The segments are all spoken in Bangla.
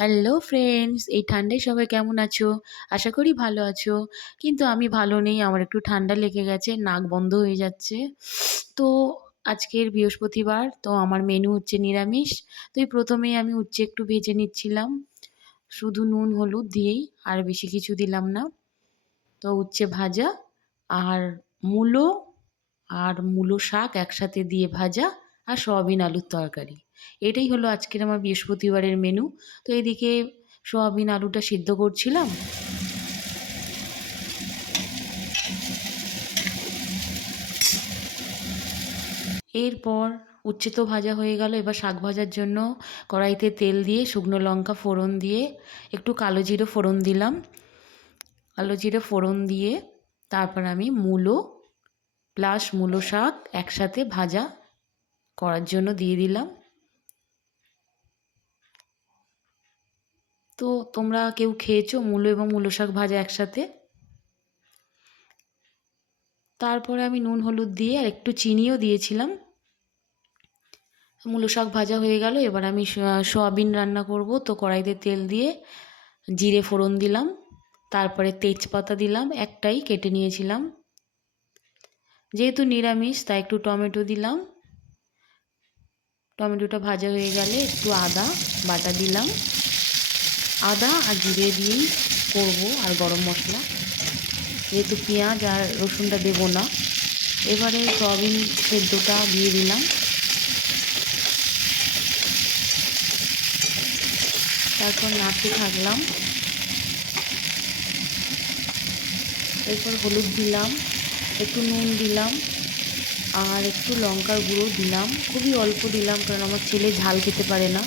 হ্যালো ফ্রেন্ডস, এই ঠান্ডায় সবাই কেমন আছো? আশা করি ভালো আছো। কিন্তু আমি ভালো নেই, আমার একটু ঠান্ডা লেগে গেছে, নাক বন্ধ হয়ে যাচ্ছে। তো আজকের বৃহস্পতিবার, তো আমার মেনু হচ্ছে নিরামিষ। তো এই প্রথমেই আমি উচ্ছে একটু ভেজে নিচ্ছিলাম, শুধু নুন হলুদ দিয়েই, আর বেশি কিছু দিলাম না। তো উচ্ছে ভাজা আর মূলো আর মূলো শাক একসাথে দিয়ে ভাজা আর সয়াবিন আলুর তরকারি। এটাই হলো আজকের আমার বৃহস্পতিবারের মেনু। তো এদিকে সয়াবিন আলুটা সিদ্ধ করছিলাম। এরপর উচ্ছে তো ভাজা হয়ে গেল, এবার শাক ভাজার জন্য কড়াইতে তেল দিয়ে শুকনো লঙ্কা ফোড়ন দিয়ে একটু কালো জিরে ফোড়ন দিলাম। কালো জিরে ফোড়ন দিয়ে তারপর আমি মূলো প্লাস মূলো শাক একসাথে ভাজা করার জন্য দিয়ে দিলাম। তো তোমরা কেউ খেয়েছো মূলো এবং মূলো শাক ভাজা একসাথে? তারপরে আমি নুন হলুদ দিয়ে আর একটু চিনিও দিয়েছিলাম। মূলো শাক ভাজা হয়ে গেল, এবার আমি সয়াবিন রান্না করব। তো কড়াইতে তেল দিয়ে জিরে ফোড়ন দিলাম, তারপরে তেজপাতা দিলাম, একটাই কেটে নিয়েছিলাম। যেহেতু নিরামিষ তাই একটু টমেটো দিলাম। টমেটোটা ভাজা হয়ে গেলে একটু আদা বাটা দিলাম। আদা আর জিরে দিয়েই করব, আর গরম মশলা, যেহেতু পেঁয়াজ আর রসুনটা দেবো না। এবারে সয়াবিন সেদ্ধটা দিয়ে দিলাম, তারপর নাড়তে থাকলাম। এরপর হলুদ দিলাম, একটু নুন দিলাম, আর একটু লঙ্কার গুঁড়ো দিলাম, খুবই অল্প দিলাম কারণ আমার ছেলে ঝাল খেতে পারে না।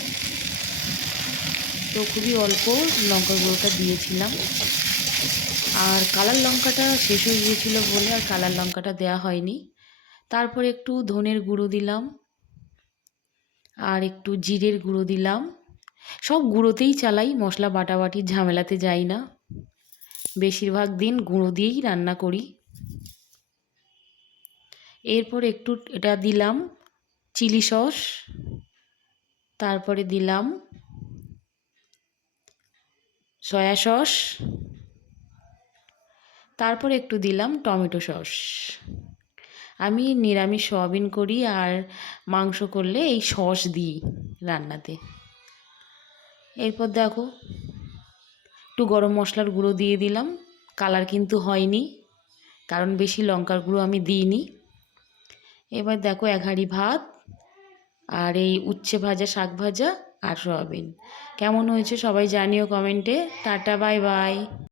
তো খুবই অল্প লঙ্কার গুঁড়োটা দিয়েছিলাম। আর কালার লঙ্কাটা শেষ হয়ে গিয়েছিলো বলে আর কালার লঙ্কাটা দেওয়া হয়নি। তারপর একটু ধনের গুঁড়ো দিলাম আর একটু জিরের গুঁড়ো দিলাম। সব গুঁড়োতেই চালাই, মশলা বাটাবাটির ঝামেলাতে যাই না, বেশিরভাগ দিন গুঁড়ো দিয়েই রান্না করি। এরপর একটু এটা দিলাম চিলি সস, তারপরে দিলাম সয়া সস, তারপর একটু দিলাম টমেটো সস। আমি নিরামিষ সয়াবিন করি আর মাংস করলে এই সস দিই রান্নাতে। এরপর দেখো একটু গরম মশলার গুঁড়ো দিয়ে দিলাম, কালার কিন্তু হয়নি কারণ বেশি লঙ্কার গুঁড়ো আমি দিইনি। এবার দেখো এক হাঁড়ি ভাত আর এই উচ্ছে ভাজা, শাক ভাজা আর সয়াবিন। কেমন হয়েছে সবাই জানিও কমেন্টে। Tata, bye bye.